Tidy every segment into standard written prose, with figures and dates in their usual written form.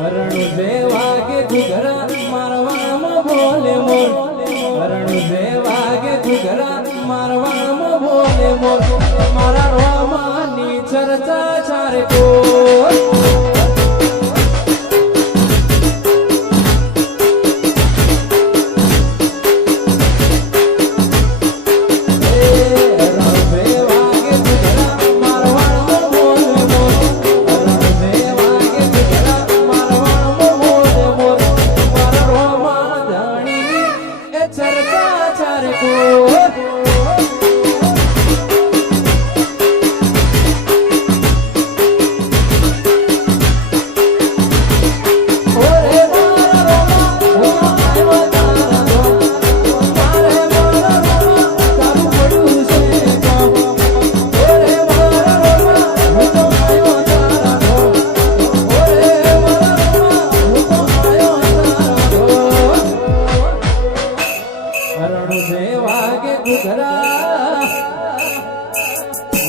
હરણું જે વાગે ઘૂઘરા મારવામાં બોલે મોર હરણું જે વાગે ઘૂઘરા મારવામાં બોલે મોર મારા રોમાની ચર્ચા ચારે કોર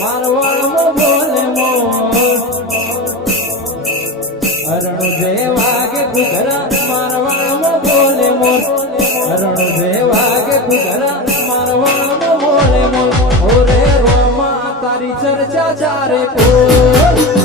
મારવાડમાં બોલે મોર હરણું જે વાગે ઘૂઘરા મારવાડમાં બોલે મોર હરણું જે વાગે ઘૂઘરા મારવાડમાં બોલે મોર ઓરે રોમા તારી ચર્ચા ચારે કોર